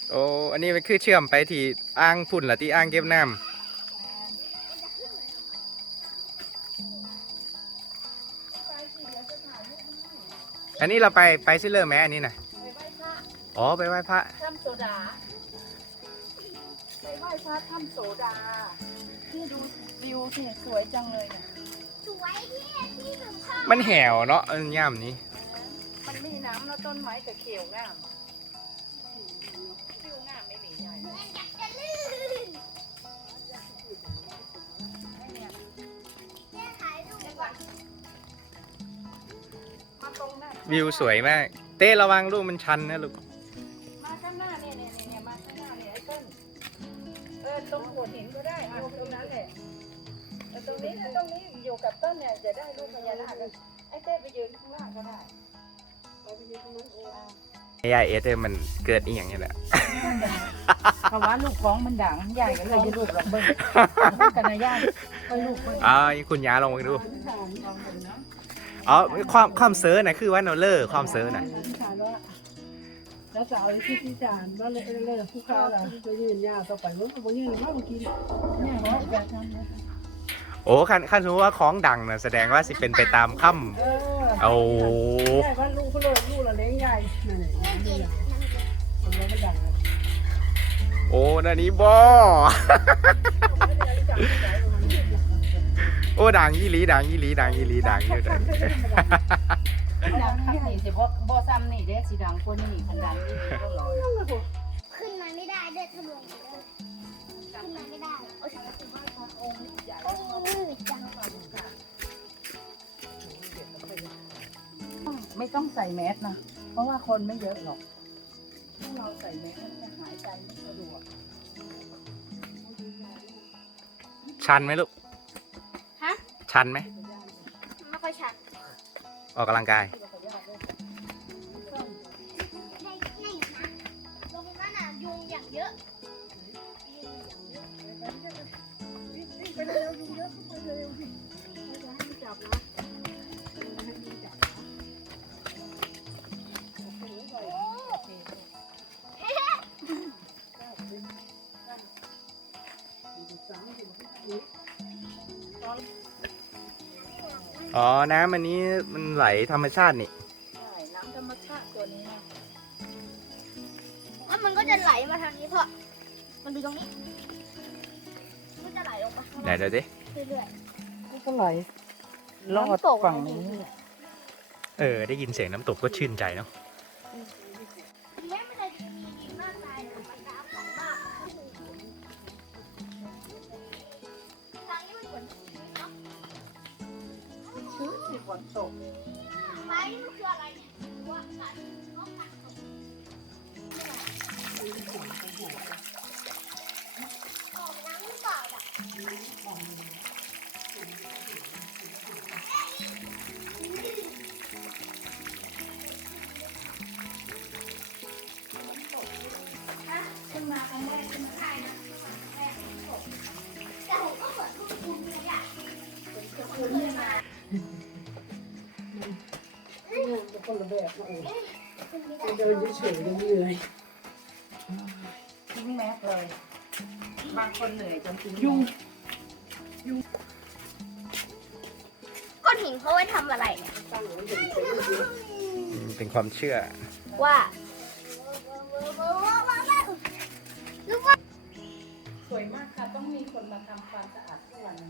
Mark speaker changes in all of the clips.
Speaker 1: โอ้อันนี้มันคือเชื่อมไปที่อ่างพุ่นหรือที่อ่างเก็บน้ำอันนี้เราไปซิเลอร์ไหมอันนี้นะอ๋อไปไหว้พระ
Speaker 2: ถ้ำโซดาไปไหว้พระถ้ำโซดาที่ดูวิวที่สวยจังเลยเนี่ย
Speaker 3: สวยที่หนูชอบ
Speaker 1: มันแหวเนาะย่ำนี้
Speaker 2: มันมีน้ำแล้วต้นไม้แต่เขียวงามวิวงามไม่มีใหญ่
Speaker 3: เหมือนอยากจะลื่นเนี่ยถ่ายรูปก่อน
Speaker 2: มาตรงหน้า
Speaker 1: วิวสวยมากเต้ระวังลูกมันชันนะลูก
Speaker 2: มาข้างหน้าเนี่ยมาข้างหน้าเนี่ยไอ้ต้นตรงโขดหินก็ได้ตรงนั้นแหละตรงนี้อยู่กับต้นเนี่ยจะได้รูปพญานาคไอ้เต้ไปยืนข้างล่างก็ได้ไปยืนตรงนั้น
Speaker 1: ยายเอสมันเกิดอีอย่างนี้แหละ
Speaker 2: เพราะว่าลูกของมันด่างใหญ่ก็เลยจะลูกหลงเบิ้งกันนะย่าไปลูกเบิ้ง
Speaker 1: คุณยาลองมาดูอ๋อความเซอร์น่ะคือว่าโนเลอร์ความเซอร์น่ะ
Speaker 4: แล้วสาวที่จานว่าเลยผู้ค้าล่ะจะยืนยาวต่อไปว่าบ่ยืนมากเมื่อกี้เนี่ยเนาะแบบนั้น
Speaker 1: โอ้ขั้นสมมติว่าของดังน่ะแสดงว่าสิเป็นไปตามค่ำโอ้
Speaker 4: ใช่ว่าลูกเขาเลยลูกละเลี้ยงใหญ่นั่นแหละคนเราไม่ดัง
Speaker 1: โอ้นั่นนี่บ่โอ้ดังยี่หลีดังเยอะดัง
Speaker 2: ดังที่นี่สิบ่ซ้ำนี่เด้สิดังกว่านี่คันดังนี่ต้องรอ
Speaker 3: ขึ้นมาไม่ได้เด้อทะลวงเลยขึ้นมาไม่ได้โอ้ยจัง
Speaker 2: ไม่ต้องใส่แมสนะเพราะว่าคนไม่เยอะหรอกถ้าเราใส่แมสจะหายใจไม่สะดวก
Speaker 1: ชันไหมลูกชันไหม
Speaker 3: ไม่ค่อยชัน
Speaker 1: ออกกำลังกาย
Speaker 3: ตรงนั้นน่ะยุงอย่างเยอะ
Speaker 4: ไปเร็วยุงเยอะไปเร็วสิไม่จะให้จับนะ
Speaker 1: อ๋อน้ำอันนี้มันไหลธรรมชาตินี่
Speaker 2: ใช่น้ำธรรมชาติตัวนี้นะ
Speaker 3: แล้วมันก็จะไหลมาทางนี้เพราะมันดูตรงนี้มันจะไหลลงมา
Speaker 1: ไหนเดี๋ยวดิ
Speaker 3: เรื่อย
Speaker 2: ๆก็ไหลลอดฝั่งนี้
Speaker 1: ได้ยินเสียงน้ำตกก็ชื่นใจเนาะ
Speaker 3: แม้มันจะมีดีมากมายแต่มันน้ำของมากทางนี้มันเหมือนเนาะ
Speaker 2: ชื้นสิฝนตก
Speaker 3: ไม้นี่มันคืออะไรเนี่ยว่าสัตว์นกสัตว์ตกออกน้ำหรือเปล่าอ่ะขึ้นมาครั้งแรกขึ้นมาได้นะแต่ผมก็เปิดทุกมุมเลยอ่ะคนมา
Speaker 4: คนละแบบมาเดินเฉยๆเหนื่อย
Speaker 2: ทิ้งแมสเลยบางคนเหนื่อยจนทิ้ง
Speaker 4: ยุง
Speaker 3: ก้อนหินเขาไว้ทำอะไรเนี่ย
Speaker 1: เป็นความเชื่อ
Speaker 3: ว่า
Speaker 2: สวยมากค่ะต้องมีคนมาทำความสะอาดทุกวันนะ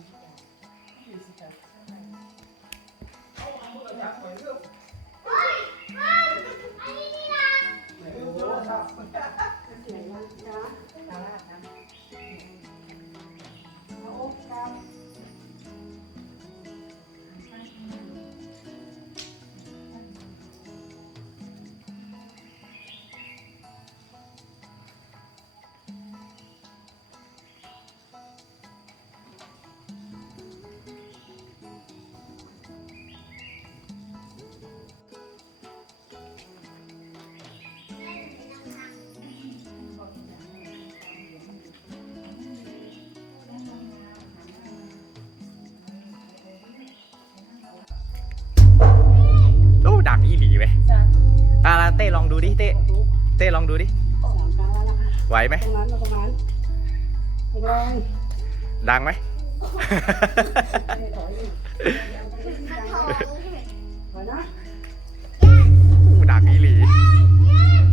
Speaker 1: ดังยี่หลีไหมเต้ลองดูดิเต้ลองดูดิไหวไหม
Speaker 4: ตรงนั้นตรงนั้นลอง
Speaker 1: ดังไหม
Speaker 4: ถอย
Speaker 3: มันทอง
Speaker 4: ถอยนะ
Speaker 1: ดังอีหลี
Speaker 3: เ